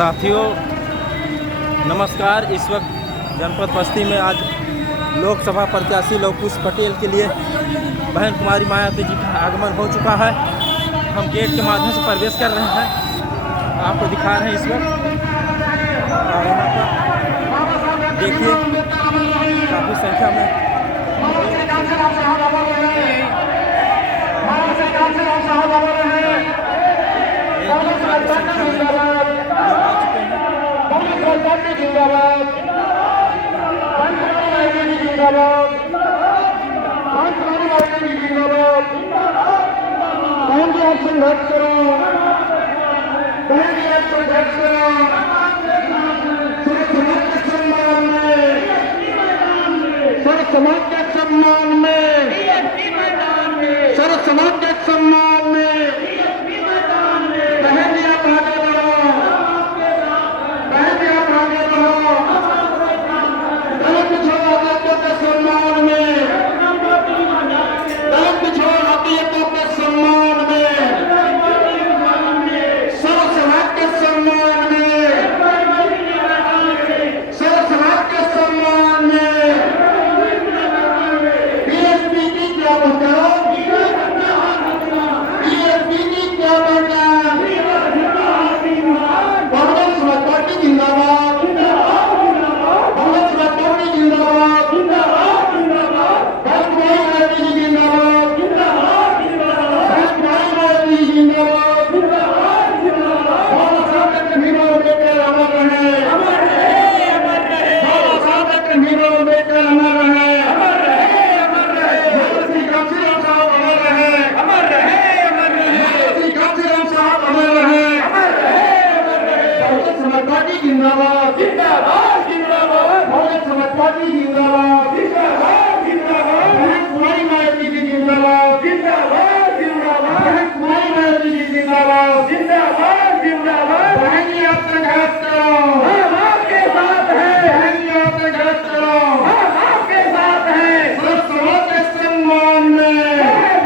साथियों नमस्कार। इस वक्त जनपद बस्ती में आज लोकसभा प्रत्याशी लव कुश पटेल के लिए बहन कुमारी मायावती जी का आगमन हो चुका है। हम गेट के माध्यम से प्रवेश कर रहे हैं, आपको दिखा रहे हैं इस वक्त। और यहाँ पर देखिए काफ़ी संख्या में समाज के सम्मान में सर समाज के सम्मान में बहनिया भागे बढ़ो, बहनिया भागे बढ़ो, दलित पिछड़ा आदित्यों के सम्मान में, दलित पिछड़ा आदित्यों के सम्मान में, सर समाज के सम्मान में, सर समाज के सम्मान में जिंदाबाद जिंदाबाद जिंदाबाद भारत समाजवादी जिंदाबाद जिंदाबाद जिंदाबाद कुमारी मायावती जी जिंदाबाद जिंदाबाद जिंदाबाद कुमारी मायावती जी जिंदाबाद जिंदाबाद जिंदाबाद बहनी आप संघर्ष करो, हम आपके साथ हैं, बहनी आप संघर्ष करो, हम आपके साथ हैं। सब समाज के सम्मान में,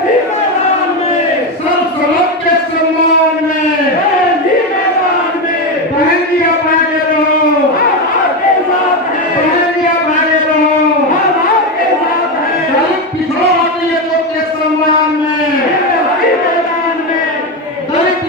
मैदान में, सब समाज के सम्मान में, मैदान में बहनी आप दलित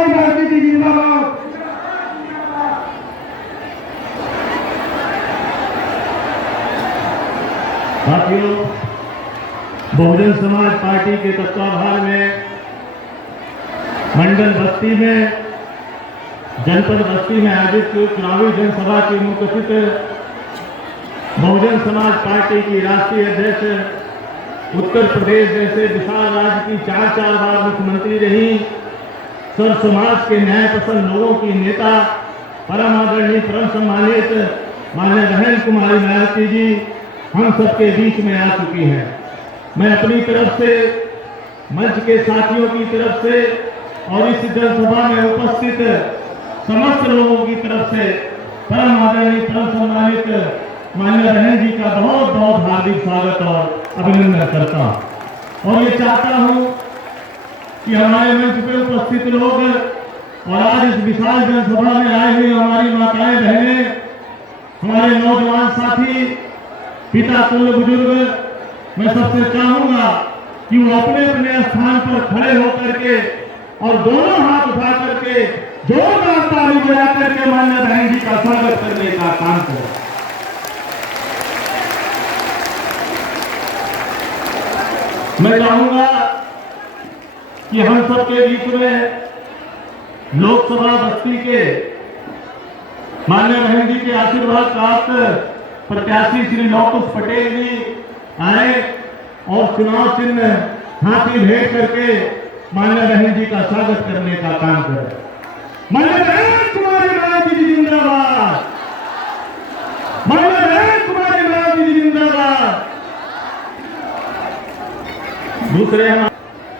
कुमारी भारती जी जिंदाबाद। साथियों, बहुजन समाज पार्टी के तत्वाधान में मंडल बस्ती में, जनपद बस्ती में आयोजित चुनावी जनसभा की मुख्य अतिथि बहुजन समाज पार्टी की राष्ट्रीय अध्यक्ष, उत्तर प्रदेश जैसे विशाल राज्य की 4 बार मुख्यमंत्री रही, सर्व समाज के न्याय पसंद लोगों की नेता, परम आदरणीय परम सम्मानित माननीय बहन कुमारी मायावती जी हम सबके बीच में आ चुकी हैं। मैं अपनी तरफ से, मंच के साथियों की तरफ से और इस जनसभा में उपस्थित समस्त लोगों की तरफ से परम आदरणीय परम सम्मानित माननीय बहन जी का बहुत बहुत हार्दिक स्वागत और अभिनंदन करता हूं। और ये चाहता हूं कि हमारे मंच पे उपस्थित लोग और आज इस विशाल जनसभा में आए हुए हमारी माताएं बहनें, हमारे नौजवान साथी, पिता तुल्य बुजुर्ग, मैं सबसे चाहूंगा कि वो अपने अपने स्थान पर खड़े होकर के और दोनों हाथ उठा करके जोरदार ताली बजा करके माननीय बहन जी का स्वागत करने का काम करें। मैं चाहूंगा कि हम सबके बीच में लोकसभा बस्ती के माननीय बहन जी के आशीर्वाद प्राप्त प्रत्याशी श्री लवकुश पटेल जी आए और चुनाव चिन्ह हाथी भेंट करके माननीय बहन जी का स्वागत करने का काम करें। माननीय बहन कुमारी मायावती जी जिंदाबाद, माननीय बहन कुमारी मायावती जी जिंदाबाद। दूसरे हमारे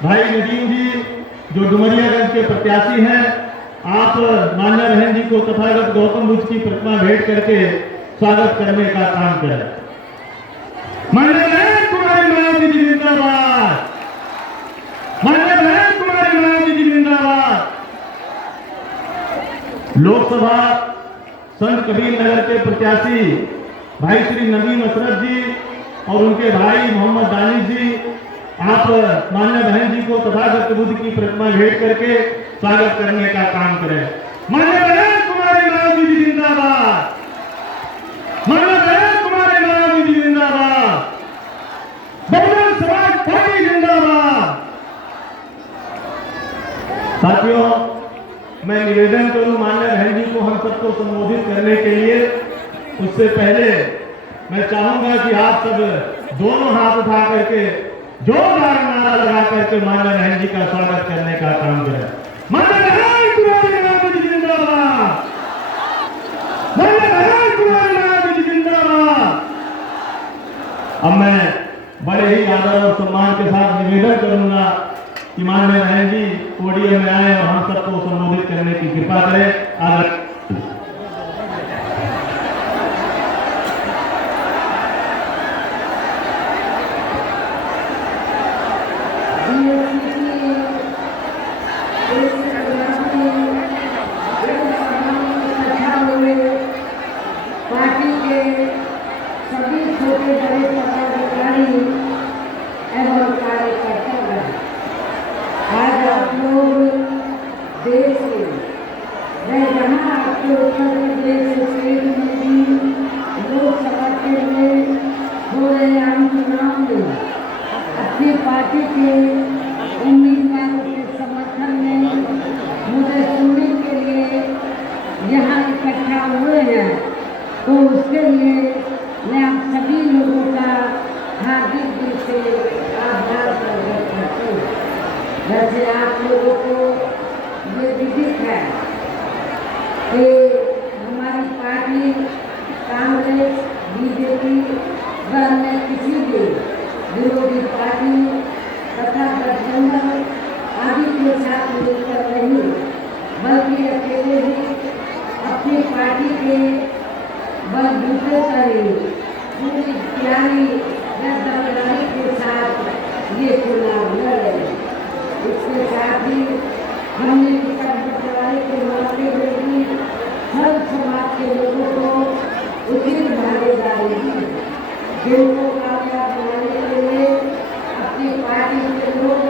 भाई नदीम जी जो डुमरियागंज के प्रत्याशी हैं, आप माननीय बहन जी को तथागत गौतम बुद्ध की प्रतिमा भेंट करके स्वागत करने का काम करें। माननीय बहन कुमारी मायावती जी जिंदाबाद, माननीय बहन कुमारी मायावती जी जिंदाबाद। लोकसभा संत कबीर नगर के प्रत्याशी भाई श्री नवीन असरफ जी और उनके भाई मोहम्मद दानिश जी, आप माननीय बहन जी को तथागत बुद्ध की प्रतिमा भेंट करके स्वागत करने का काम करें। माननीय बहन कुमारी मायावती जी जिंदाबाद, माननीय बहन कुमारी मायावती जी जिंदाबाद, बहुजन समाज पार्टी जिंदाबाद। साथियों, मैं निवेदन करूं माननीय बहन जी को हम सबको संबोधित करने के लिए, उससे पहले मैं चाहूंगा कि आप सब दोनों हाथ उठा करके जोरदार नारा लगा करके माननीय बहन जी का स्वागत करने का काम करें। माननीय बहन कुमारी मायावती जी जिंदाबाद, माननीय बहन कुमारी मायावती जी जिंदाबाद। अब मैं बड़े ही आदर और सम्मान के साथ निवेदन करूंगा कि माननीय बहन जी पोडियम में आए और हम सबको संबोधित करने की कृपा करें। आदर पार्टी के सभी छोटे बड़े पदाधिकारी एवं कार्यकर्ता आज आप लोग देश में जहाँ आपके उत्तर प्रदेश स्टेट में भी लोकसभा के लिए हो रहे आम चुनाव में अपनी पार्टी के उम्मीदवारों के समर्थन में मुझे सुनने के लिए यहाँ इकट्ठा हुए हैं, तो उसके लिए मैं आप सभी लोगों का हार्दिक दिल से आभार प्रकट करती हूँ। वैसे आप लोगों को ये विदित है कि हमारी पार्टी कांग्रेस, बीजेपी व अन्य किसी भी विरोधी पार्टी तथा गठबंधन आदि के साथ मिलकर नहीं, बल्कि अकेले ही अपनी पार्टी के बलबूते पर पूरी तैयारी या दमदारी के साथ ये चुनाव लड़े। इसके साथ ही हमने टिकट बंटवारे के मौके में भी हर समाज के लोगों को उचित भागीदारी दी, जिनको कामयाब बनाने के लिए अपनी पार्टी के लोग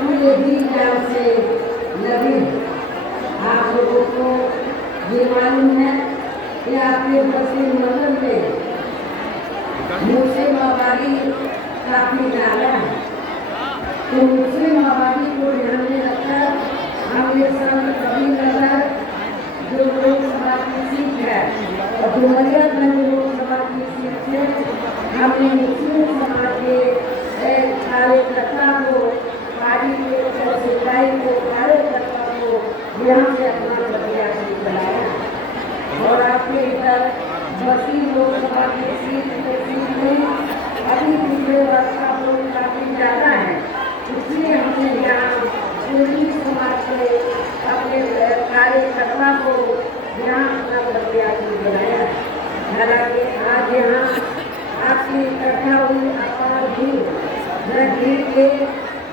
पूरे जी जान से लगे। ये आपके मुस्लिम मंदिर में मुस्लिम आबादी काफी ज्यादा है, तो मुस्लिम आबादी को ध्यान में रखकर हमने संत कबीरनगर जो लोकसभा की सीट है और डुमरियागंज लोकसभा की सीट से हमने मुस्लिम समाज के कार्यकर्ता को, पार्टी के सिपाही को, कार्यकर्ता को यहाँ से अपना प्रत्याशी बनाया। और आपके इधर बस्ती लोकसभा की सीट में अभी पिछले वर्ष का वोट काफी ज्यादा है, इसलिए हमने यहाँ पूरी समाज के अपने कार्यकर्ता को यहाँ अपना प्रत्याशी बनाया। हालांकि आज यहाँ आपकी इकट्ठा हुई अपार भीड़ के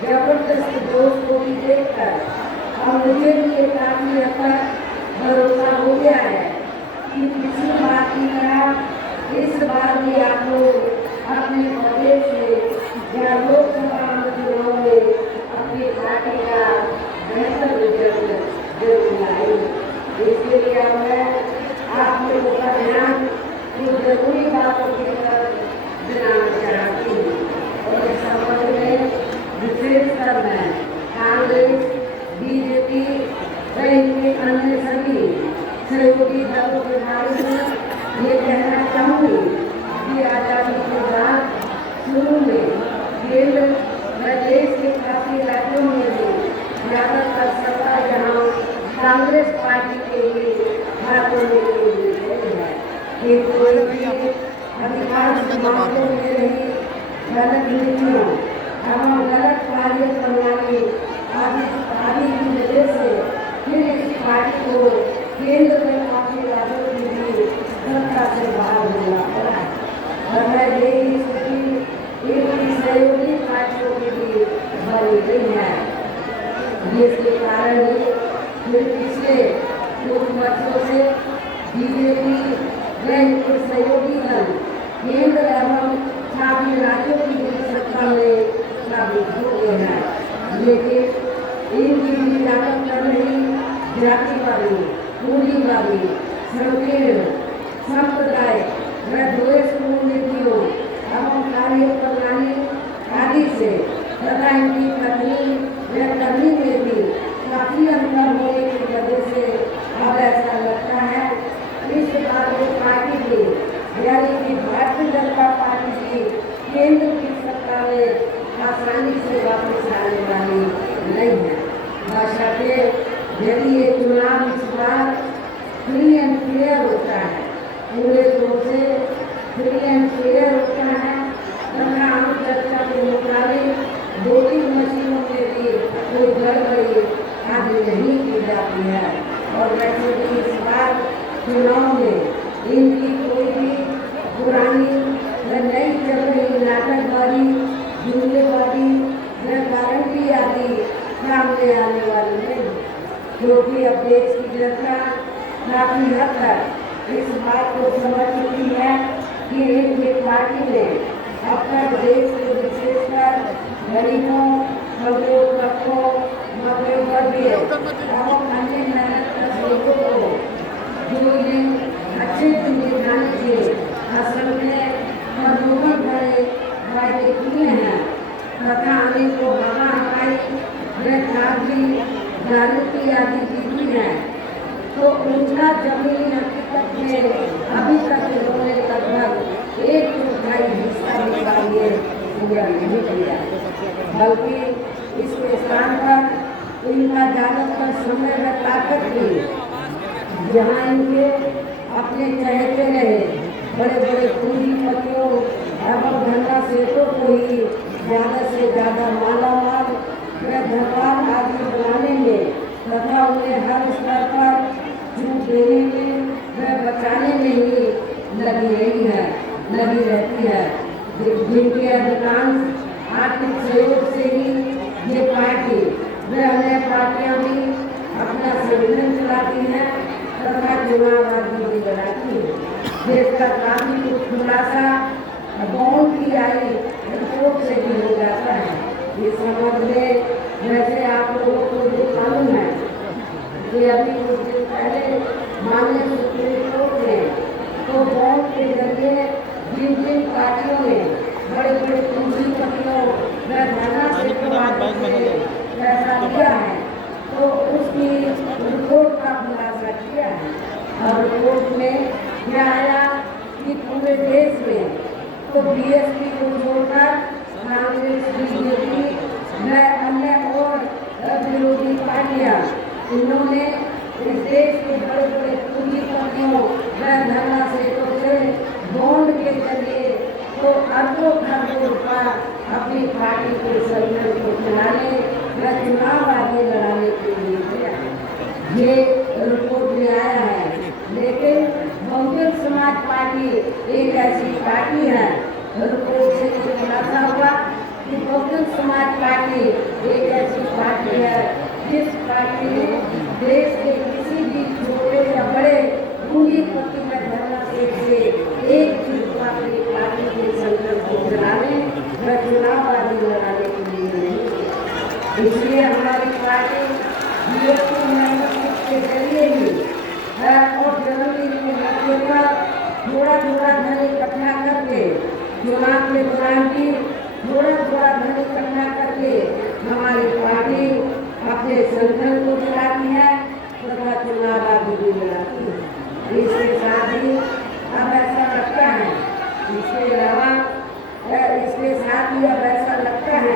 जबरदस्त जोश को भी देखकर और मुझे भी ये काफी हद तक भरोसा हो गया है कि किसी बात की तरह इस बार भी आप लोग अपने प्रदेश से या लोकसभा चुनाव में अपनी पार्टी का बेहतर रिजल्ट जरूर लाएंगे। इसके लिए मैं आप लोगों का ध्यान कुछ जरूरी बातों की तरफ दिलाना चाहती हूँ और इस संबंध में विशेषकर मैं कांग्रेस, बीजेपी सहित अन्य सभी सहयोगी दलों के बारे में ये कहना चाहूँगी कि आज़ादी के बाद शुरू में केंद्र प्रदेश के काफी राज्यों में भी ज्यादातर सत्ता यहाँ कांग्रेस पार्टी के लिए हाथों में गई है कि कोई भी अधिकांश मामलों में रही गलत नीतियों एवं गलत कार्य प्रणाली आदि की वजह से फिर इस पार्टी को केंद्र में काफी राज्यों की भी सत्ता से बाहर होना पड़ा है। और मैं यही स्थिति एक सहयोगी पार्टियों की भी बनी गई है, जिसके कारण ही फिर पिछले कुछ वर्षों से बीजेपी के सहयोगी दल केंद्र एवं काफी राज्यों की भी सत्ता में काबिज हो गए हैं, लेकिन इनकी भी ताकत कर रही जातिवादी, पूंजीवादी, संकीर्ण, सांप्रदायिक व द्वेषपूर्ण नीतियों एवं कार्य प्रणाली आदि से तथा इनकी करनी में भी काफी अंतर होने की वजह से अब ऐसा लगता है इस बार की पार्टी की यानी कि भारतीय जनता पार्टी की केंद्र की सत्ता में आसानी से वापस आने वाली नहीं है। बशर्ते यदि ये चुनाव इस बार फ्री एंड फेयर होता है, पूरे तौर से फ्री एंड फेयर होता है तथा आम चर्चा के मुताबिक वोटिंग मशीनों में भी कोई गड़बड़ी आदि नहीं की जाती है और वैसे भी इस बार चुनाव में इनकी कोई भी पुरानी व नई चल रही नाटकबाजी, जुमलेबाजी व गारंटी आदि सामने आने वाली नहीं, क्योंकि अब देश की जनता काफी हद तक इस बात को समझ चुकी है कि इनकी पार्टी ने अब तक देश के विशेषकर गरीबों, मजदूर तबकों, मध्यम वर्गीय एवं अन्य मेहनत लोगों को जो इन्हें अच्छे चुने जाने के असल में प्रलोभन भरे वायदे किए हैं तथा अनेकों बाबा हमारी व कागजी गारंटी आदि दी है, तो उनका जमीनी हकीकत में अभी तक उन्होंने लगभग 1/4 हिस्सा निकालिए पूरा नहीं किया, बल्कि इसके स्थान पर इनका ज्यादातर समय व ताकत भी जहाँ इनके अपने चहेते रहे बड़े बड़े पूंजीपतियों एवं धंधा सेठों को ही ज्यादा से ज्यादा मालामाल व धनवान आदि बनाने में तथा उन्हें हर स्तर पर छूट देने में व बचाने में ही लगी रहती है, जिनके अधिकांश आर्थिक सहयोग से ही ये पार्टी व अन्य पार्टियां भी अपना संगठन चलाती हैं तथा चुनाव आदि भी लड़ाती है, जिसका काफी कुछ खुलासा बॉन्ड की आई रिपोर्ट से भी हो जाता है। इस संबंध में वैसे आप लोगों को जो मालूम है कि अभी कुछ दिन पहले माननीय सुप्रीम कोर्ट ने तो बॉन्ड के जरिए जिन जिन पार्टियों ने बड़े बड़े पूंजीपतियों व धना से पैसा लिया है तो उसकी रिपोर्ट का खुलासा किया है। और रिपोर्ट में क्या आया कि पूरे देश में तो बीएसपी को छोड़कर कांग्रेस, बीजेपी व अन्य और विरोधी पार्टियां इन्होंने इस देश के बड़े बड़े पूंजीपतियों व धनासेठों से बॉन्ड के जरिए तो अरबों खरबों रुपया अपनी पार्टी के संगठन को चलाने व चुनाव आगे लड़ाने के लिए दिया। ये रिपोर्ट में आया है। लेकिन बहुजन समाज पार्टी एक ऐसी पार्टी है, रिपोर्ट से खुलासा हुआ कि बहुजन समाज पार्टी एक ऐसी पार्टी है जिस पार्टी ने देश के किसी भी छोटे या बड़े पूंजीपति का धरना से एक चीज अपनी पार्टी के संगठन को चलाने व चुनाव आदि लड़ाने के लिए नहीं। इसलिए हमारी पार्टी बीएसपी मेंबरशिप के जरिए ही और जनवरी के मौके पर थोड़ा थोड़ा धन इकट्ठा करके चुनाव के दौरान भी थोड़ा थोड़ा धन इकट्ठा करके हमारी पार्टी अपने संगठन को चलाती है तथा चुनाव आदि भी लड़ाती है। इसके साथ ही अब ऐसा लगता है, इसके अलावा इसके साथ ही अब ऐसा लगता है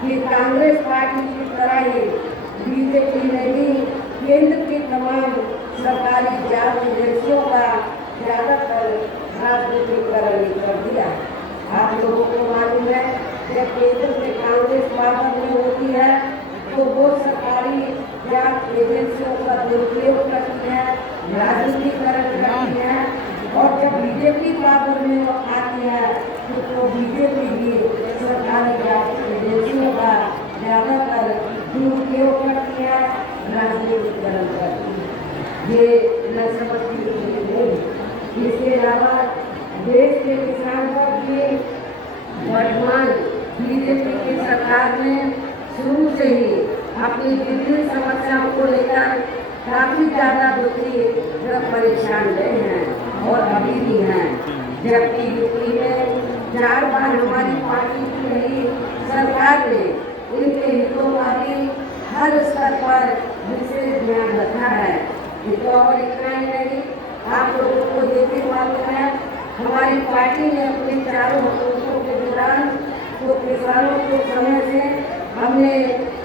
कि कांग्रेस पार्टी की तरह ही बीजेपी ने भी केंद्र की तमाम सरकारी जांच एजेंसियों का ज्यादातर राजनीतिकरण कर दिया। आप लोगों को मालूम है जब केंद्र में कांग्रेस पावर में होती है तो वो सरकारी जांच एजेंसियों का दुरुपयोग करती है, राजनीतिकरण करती है। और जब बीजेपी पावर में आती है तो बीजेपी भी सरकारी जांच एजेंसियों का ज्यादातर दुरुपयोग करती है, राजनीतिकरण करती है। ये न समझती नहीं। इसके अलावा देश के किसानों की वर्तमान बीजेपी की सरकार ने शुरू से ही अपनी विभिन्न समस्याओं को लेकर काफी ज्यादा दुखी व परेशान रहे हैं और अभी भी हैं। जबकि यूपी में 4 बार हमारी पार्टी की रही सरकार ने इनके हितों का भी हर स्तर पर विशेष ध्यान रखा है। और इतना ही नहीं, आप लोगों को ये भी मालूम है हमारी पार्टी ने अपने चारों हुकूमतों के दौरान तो किसानों को समय से हमने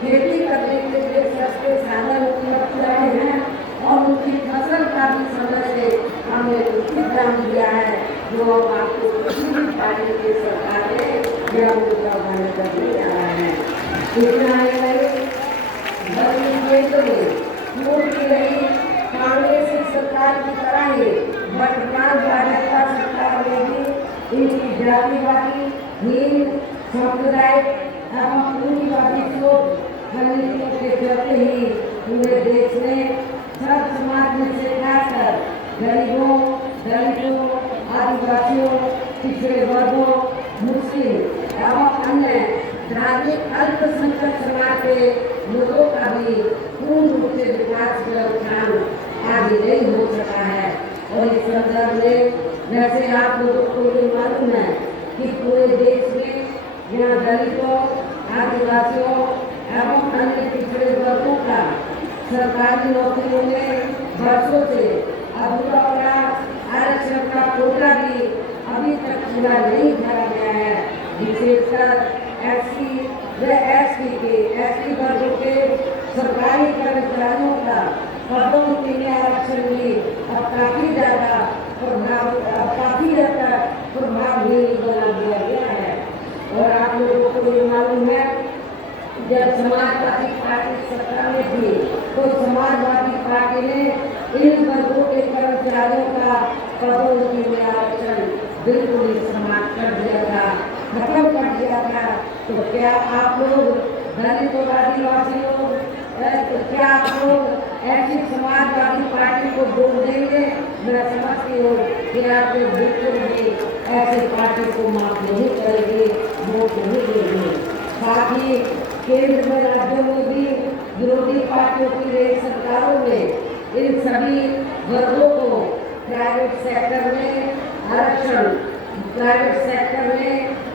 खेती करने के लिए सस्ते साधन उपलब्ध कराए हैं और उनकी फसल का भी समय से हमने उचित दाम दिया है, जो आपको किसी भी पार्टी की सरकार ने यह उनका बंद कर दिया है। इतना ही नहीं, बल्कि केंद्र में वोट की रही कांग्रेस की सरकार की तरह ही वर्तमान भाजपा सरकार में भी इनकी जातिवादी, हीन, सांप्रदायिक एवं पूंजीवादी सोच रणनीतियों के चलते ही पूरे देश में सब समाज में से खासकर गरीबों, दलितों, आदिवासियों, पिछड़े वर्गों, मुस्लिम एवं अन्य धार्मिक अल्पसंख्यक समाज के लोगों का भी पूर्ण रूप से विकास व उत्थान आदि नहीं हो सका है। और इस संदर्भ में वैसे आप लोगों को ये मालूम है कि पूरे देश में यहाँ दलितों, आदिवासियों एवं अन्य पिछड़े वर्गों का सरकारी नौकरियों में वर्षों से अधूरा पड़ा आरक्षण का कोटा भी अभी तक पूरा नहीं भरा गया है। विशेषकर एससी व एसटी वर्गों के सरकारी कर्मचारियों का पदों के लिए आरक्षण भी अब काफी ज्यादा प्रभावहीन बना दिया गया है। और आप लोगों को ये मालूम है जब समाजवादी पार्टी सत्ता में थी तो समाजवादी पार्टी ने इन वर्गों के कर्मचारियों का पदों के लिए आरक्षण बिल्कुल ही समाप्त कर दिया था, खत्म कर दिया था। तो क्या आप लोग दलित और आदिवासी लोग क्या आप लोग ऐसी समाजवादी पार्टी को वोट देंगे? मैं समझती हूँ कि आप लोग बिल्कुल भी ऐसी पार्टी को माफ नहीं करेंगे, वोट नहीं देंगे। साथ ही केंद्र में राज्यों में भी विरोधी पार्टियों की रही सरकारों में इन सभी वर्गों को प्राइवेट सेक्टर में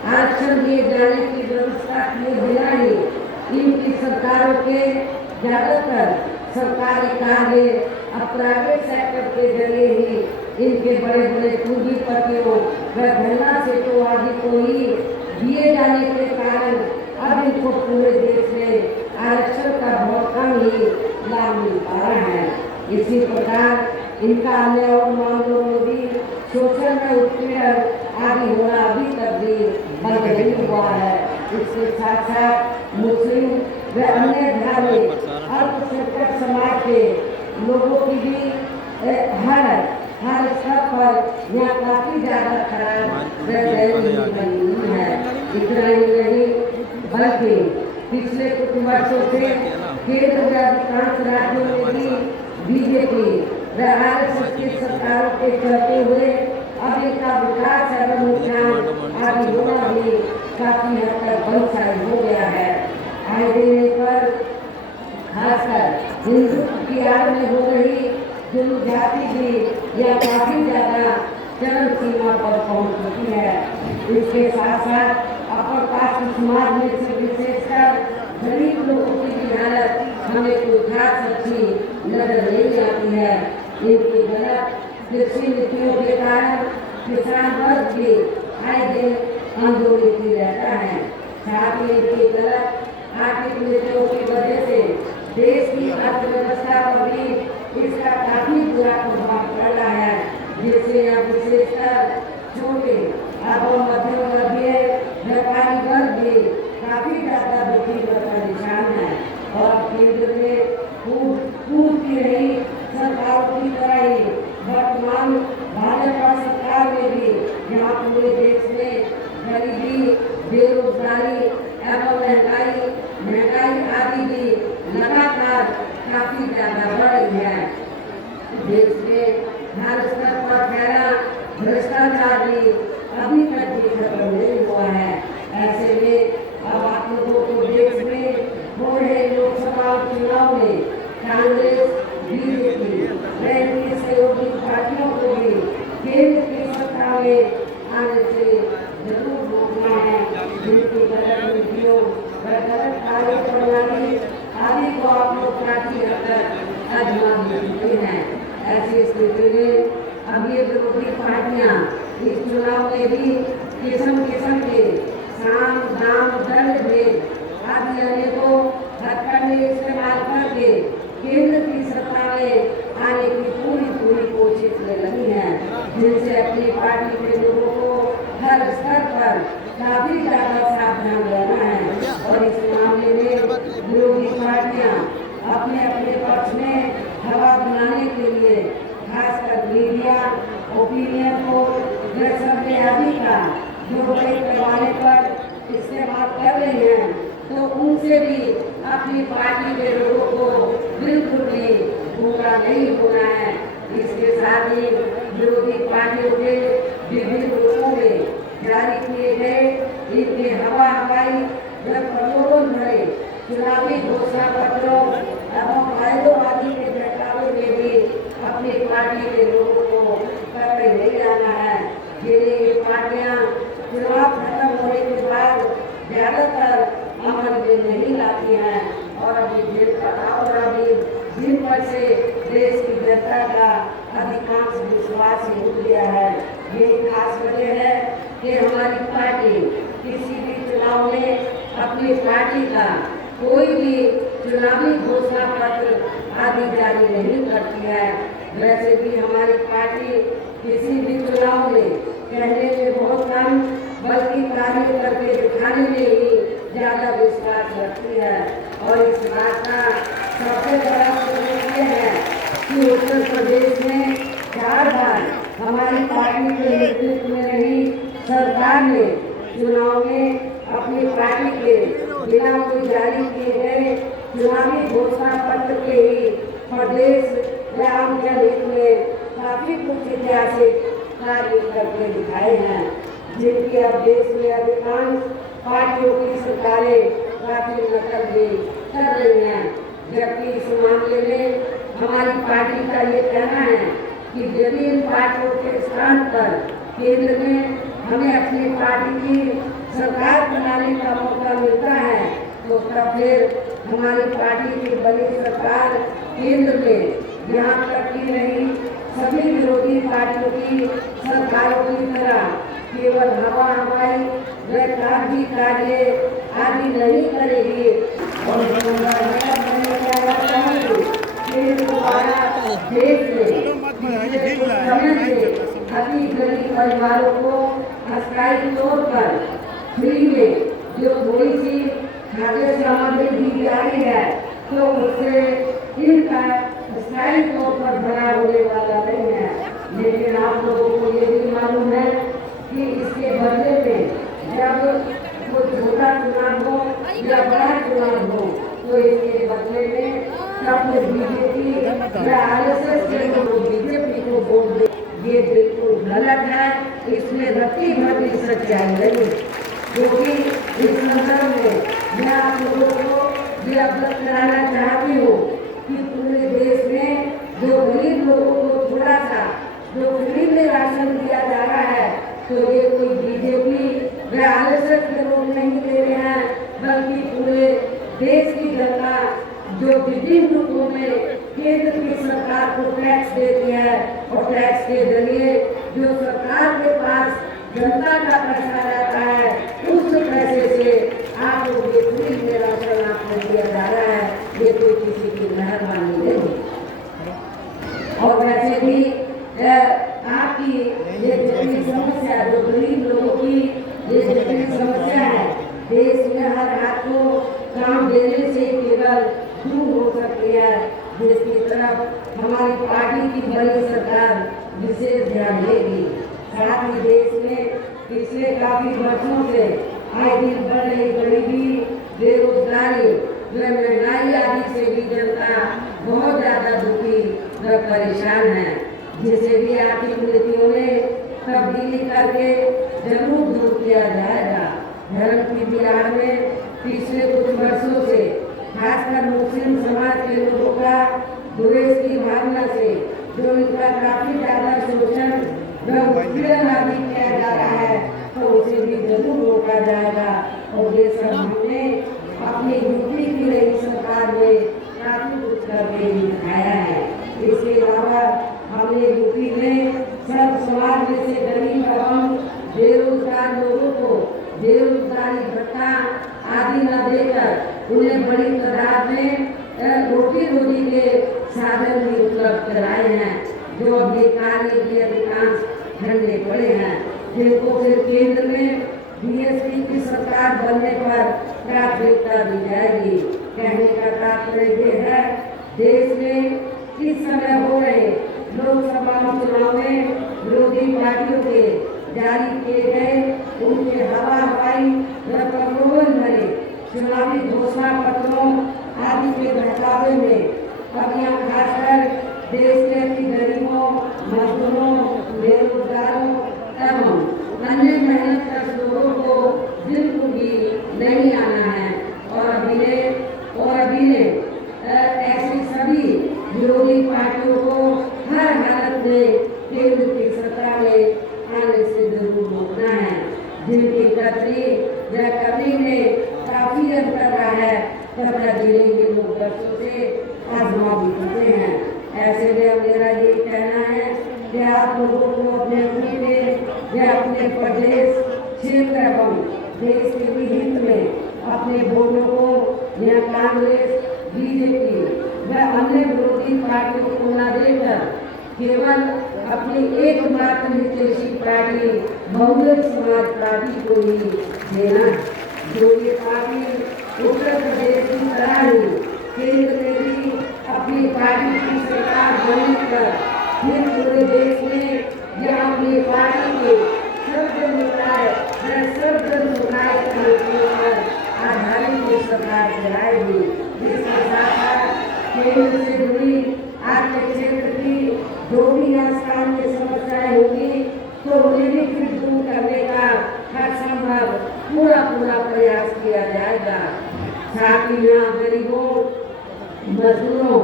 आरक्षण दिए जाने की व्यवस्था किए बिना ही इनकी सरकारों के ज्यादातर सरकारी कार्य अब प्राइवेट सेक्टर के जरिए ही इनके बड़े बड़े पूंजीपतियों व धन्ना सेठों आदि को ही दिए जाने के कारण अब इनको पूरे देश में आरक्षण का बहुत कम ही लाभ मिल पा रहा है। इसी प्रकार इनका अन्य और मामलों में भी शोषण में उत्पीड़न आदि होना अभी तक भी बंद नहीं हुआ है। इसके साथ साथ मुस्लिम व अन्य धार्मिक अल्पसंख्यक समाज के लोगों की भी हर स्तर पर यहाँ काफी ज्यादा खराब बनी है। इतना ही नहीं बल्कि पिछले कुछ वर्षों से केंद्र व अधिकांश राज्यों में भी बीजेपी व आरएसएस की सरकारों के चलते हुए अब इनका विकास एवं उत्थान आदि होना भी काफी हद तक बंदशाई हो गया है। आए दिन पर खासकर हिंदुत्व की आड़ में हो रही जनजाति भी यह काफी ज्यादा चरम सीमा पर पहुंच चुकी है। इसके साथ साथ अपर कास्ट समाज में से विशेषकर गरीब लोगों की भी हालत हमें कोई खास अच्छी नजर नहीं आती है। इनकी गलत कृषि नीतियों के कारण किसान वर्ग भी आए दिन आंदोलित रहता है। साथ ही इनकी गलत आर्थिक नीतियों की वजह से देश की अर्थव्यवस्था पर भी इसका काफी बुरा प्रभाव पड़ रहा है, जिससे अब विशेषकर छोटे एवं मध्यम वर्गीय व्यापारी वर्ग भी काफी ज्यादा दुखी का निशान है। और केंद्र में पूर्व रही सरकारों की तरह ही वर्तमान भाजपा सरकार में भी यहाँ पूरे देश में गरीबी, बेरोजगारी एवं महंगाई आदि भी लगातार काफी ज्यादा बढ़ रही है। देश में हर स्तर पर फैला भ्रष्टाचार भी अभी तक भी खत्म नहीं हुआ है। ऐसे में अब आप लोगों को देश में हो रहे लोकसभा चुनाव में कांग्रेस, बीजेपी व इनकी सहयोगी पार्टियों को भी केंद्र की सत्ता में आने से जरूर रोकना है। जिनकी गलत नीतियों व गलत कार्य प्रणाली आदि को आप लोग काफी हद तक आजमा सकते हैं। ऐसी स्थिति में अब ये विरोधी पार्टियां इस चुनाव में भी किस्म के साम दाम दंड भेद आदि अनेकों हथकंडे इस्तेमाल करके केंद्र की सत्ता में आने की पूरी कोशिश में लगी है, जिनसे अपनी पार्टी के लोगों को हर स्तर पर काफी ज्यादा सावधान रहना है। और इस मामले में विरोधी पार्टियां अपने पक्ष में हवा बनाने के लिए खासकर मीडिया, ओपिनियन पोल व सर्वे आदि का जो बड़े पैमाने पर इस्तेमाल कर रहे हैं, तो उनसे भी अपनी पार्टी के लोगों को बिल्कुल भी धोखा नहीं होना है। इसके साथ ही विरोधी पार्टियों के विभिन्न रूपों में जारी किए गए इनके हवाई व प्रलोभन भरे चुनावी घोषणा पत्रों एवं वायदों आदि के बहकावे में भी अपनी पार्टी के लोगों को पकड़े नहीं जाना है। ये पार्टियां चुनाव खत्म होने के बाद ज्यादातर अमल में नहीं लाती हैं और अभी दिन भर से देश की जनता का अधिकांश विश्वास ही उठ गया है। ये खास वजह है कि हमारी पार्टी किसी भी चुनाव में अपनी पार्टी का कोई भी चुनावी घोषणा पत्र आदि जारी नहीं करती है। वैसे भी हमारी पार्टी किसी भी चुनाव में कहने में बहुत कम बल्कि कार्य करके दिखाने में ही ज्यादा विश्वास रखती है। और इस बात का सबसे बड़ा सबूत यह है कि उत्तर प्रदेश में 4 बार हमारी पार्टी के नेतृत्व में रही सरकार ने चुनाव में अपनी पार्टी के बिना कोई जारी किए गए चुनावी घोषणा पत्र के ही प्रदेश व आम जनहित में काफी कुछ ऐतिहासिक कार्य करके दिखाए हैं, जिनकी अब देश में अधिकांश पार्टियों की सरकारें काफी नकल भी कर रही हैं। जबकि इस मामले में हमारी पार्टी का ये कहना है कि यदि इन पार्टियों के स्थान पर केंद्र में हमें अपनी पार्टी की सरकार बनाने का मौका मिलता है तो तब फिर हमारी पार्टी की बनी सरकार केंद्र में यहाँ तक की नहीं सभी विरोधी पार्टियों की सरकारों की तरह केवल हवा हवाई व कागजी कार्य आदि नहीं करेगी और देश में अति गरीब परिवारों को अस्थायी तौर पर फ्री में जो थोड़ी सी खाद्य सामग्री दी जा रही है तो उससे इनका स्थायी तौर पर बना होने वाला नहीं है। लेकिन आप लोगों को ये भी मालूम है कि इसके बदले में जब कोई छोटा चुनाव हो या बड़ा चुनाव हो तो इसके बदले में सब बीजेपी या आरएसएस के लोग बीजेपी को वोट दे, ये बिल्कुल गलत है। इसमें रत्ती भर सच्चाई नहीं, क्योंकि इस संदर्भ में मैं आप लोगों को ये अवगत कराना चाहती हूँ कि पूरे देश में जो गरीब लोगों को थोड़ा सा जो फ्री में राशन दिया जा रहा है तो ये कोई बीजेपी व आरएसएस के लोग नहीं दे रहे हैं, बल्कि पूरे देश की जनता जो विभिन्न रूपों में केंद्र की सरकार को टैक्स देती है और टैक्स के जरिए जो सरकार के पास जनता का पैसा रहता है उस पैसे से आप लोग ये फ्री में राशन आपको दिया जा रहा है, ये कोई किसी की मेहरबानी नहीं। और वैसे भी आपकी ये जटिल समस्या जो गरीब लोगों की ये जटिल समस्या है देश में हर हाथ को काम देने से केवल दूर हो सकती है, जिसकी तरफ हमारी पार्टी की बड़ी सरकार विशेष ध्यान देगी। साथ ही देश में पिछले काफी वर्षों से आए दिन बढ़ रही गरीबी बेरोजगारी व महंगाई आदि से भी जनता बहुत ज्यादा दुखी व परेशान है, जिसे भी आर्थिक नीतियों में तब्दीली करके जरूर दूर किया जाएगा। धर्म की बिहार में पिछले कुछ वर्षों से खासकर मुस्लिम समाज के लोगों का द्वेष की भावना से जो इनका काफी ज्यादा शोषण व उत्पीड़न आदि किया जा रहा है तो उसे भी जरूर रोका जाएगा। और ये सब हमने अपनी यूपी की रही सरकार में काफी कुछ करके दिखाया है। इसके अलावा हमने यूपी में सब समाज में से गरीब एवं बेरोजगार लोगों को बेरोजगारी भत्ता आदि न देकर उन्हें बड़ी तादाद में रोटी रोटी के साधन भी उपलब्ध कराए हैं, जो अभी कार्य के अधिकांश ठंडे पड़े हैं, जिनको फिर केंद्र में बीएसपी की सरकार बनने पर प्राथमिकता दी जाएगी। कहने का तात्पर्य ये है देश में इस समय हो रहे लोकसभा चुनाव में विरोधी पार्टियों के जारी किए गए उनके हवा हवाई व प्रलोभन भरे चुनावी घोषणा पत्रों आदि के बहकावे में अब यहाँ खासकर देश के अति गरीबों मजदूरों बेरोजगारों एवं अन्य मेहनत लोगों को बिल्कुल भी नहीं आना है। और अभी ने ऐसी सभी विरोधी पार्टियों को हर हालत में केंद्र की सत्ता में आने से जरूर रोकना है, जिनकी कतरी में काफी अंतर रहा है तथा जिले के लोग वर्षों से आजमा भी चुके हैं। ऐसे में मेरा ये कहना है कि आप लोगों को अपने अपने या अपने प्रदेश क्षेत्र एवं देश के भी हित में अपने वोटों को या कांग्रेस बीजेपी व अन्य विरोधी पार्टियों को न देकर केवल अपनी एकमात्र हितैषी पार्टी बहुजन समाज पार्टी को ही देना, जो ये पार्टी उत्तर प्रदेश की तरह ही केंद्र में भी अपनी पार्टी की सरकार बनने पर फिर पूरे देश में यह अपनी पार्टी के आधारित सरकार चलाएगी। इसके साथ केंद्र से जुड़ी आपके क्षेत्र की जो भी स्थान की समस्याएं होगी तो उन्हें भी फिर दूर करने का हर संभव पूरा प्रयास किया जाएगा। साथ ही यहाँ गरीबों मजदूरों,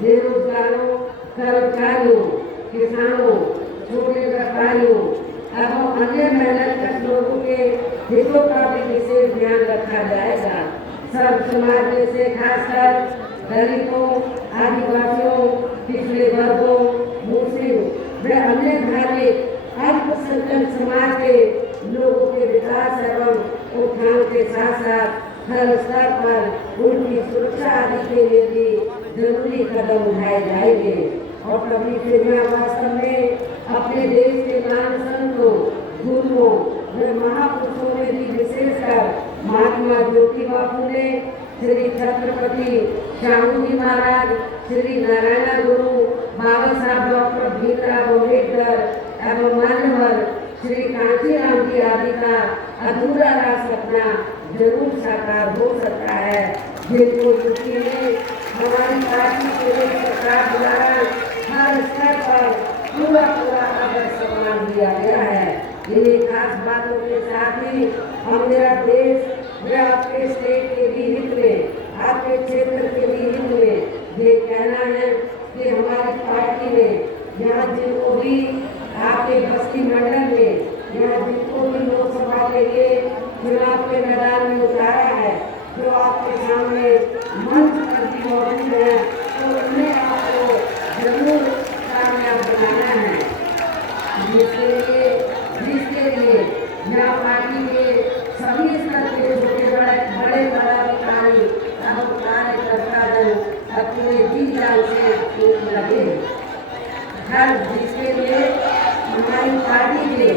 बेरोजगारों, कर्मचारियों, किसानों, छोटे व्यापारियों एवं अन्य मेहनत लोगों के हितों का भी विशेष ध्यान रखा जाएगा। सब समाज में से खासकर दलितों, आदिवासियों, पिछड़े वर्गों, मुस्लिम व अन्य धार्मिक अल्पसंख्यक समाज के लोगों के विकास एवं उत्थान के साथ साथ हर स्तर पर उनकी सुरक्षा आदि के लिए भी जरूरी कदम उठाए जाएंगे। और कभी फिर वास्तव में अपने देश के महान संतों, गुरुओं व महापुरुषों में भी विशेषकर महात्मा ज्योतिबा फुले, श्री छत्रपति शाहू जी महाराज, श्री नारायण गुरु, बाबा साहब डॉक्टर भीमराव अम्बेडकर एवं मान्यवर श्री कांशीराम जी आदि का अधूरा राज सपना जरूर साकार हो सकता है, जिनको यूपी में हमारी पार्टी के लिए सरकार द्वारा हर स्तर पर पूरा आदर सम्मान दिया गया है। इन्हीं खास बातों के साथ ही हम मेरा देश व आपके स्टेट के भी हित में, आपके क्षेत्र के भी हित में ये कहना है कि हमारी पार्टी ने यहाँ जिनको भी आपके बस्ती मंडल में यहाँ जिनको भी लोकसभा के लिए चुनाव के मैदान में उतारा है, जो आपके सामने मंच पर भी मौजूद है, तो उन्हें आपको जरूर कामयाब बनाना है। जिसके लिए यहाँ पार्टी के सभी स्तर के छोटे बड़े पदाधिकारी एवं कार्यकर्तागण अपने जी जान से लगे। हर जिसके लिए हमारी पार्टी के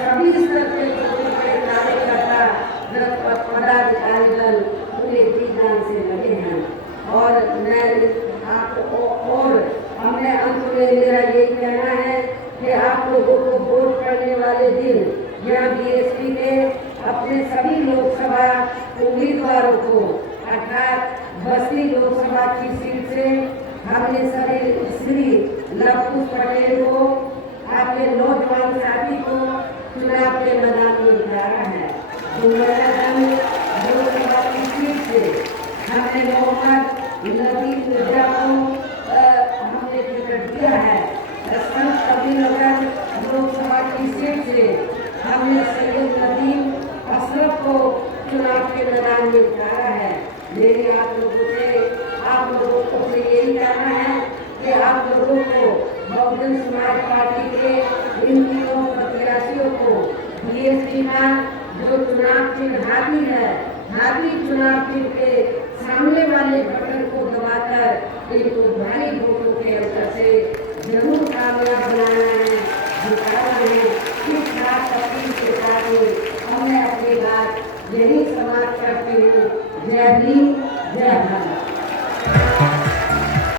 सभी स्तर के छोटे बड़े कार्यकर्ता पदाधिकारीगण पूरे जी जान से लगे हैं। और मैं आपको हमने अंत में मेरा यही कहना है कि आप लोगों को वोट करने वाले दिन यहाँ बीएसपी ने अपने सभी लोकसभा उम्मीदवारों को अर्थात बस्ती लोकसभा की सीट से हमने सभी श्री लवकुश पटेल को, आपके नौजवान साथी को चुनाव के मैदान में उतारा है। लोकसभा की सीट से हमने मोहम्मद नदीम मिर्जा को हमने टिकट दिया है। संत कबीरनगर लोकसभा की सीट से हमने सैयद नदीम अशरफ को चुनाव के मैदान में उतारा है। मेरी आप लोगों को यही कहना है कि आप लोगों को बहुजन समाज पार्टी के इन तीनों प्रत्याशियों को बीएसपी का जो चुनाव चिन्ह हाथी चुनाव चिन्ह के सामने वाले बटन को दबाकर इनको भारी वोटों के अंतर से जरूर कामयाब बनाना है, जिताना है। इस खास अपील के साथ ही मैं अपनी बात यही समाप्त करती हूँ। जय भीम, जय भारत।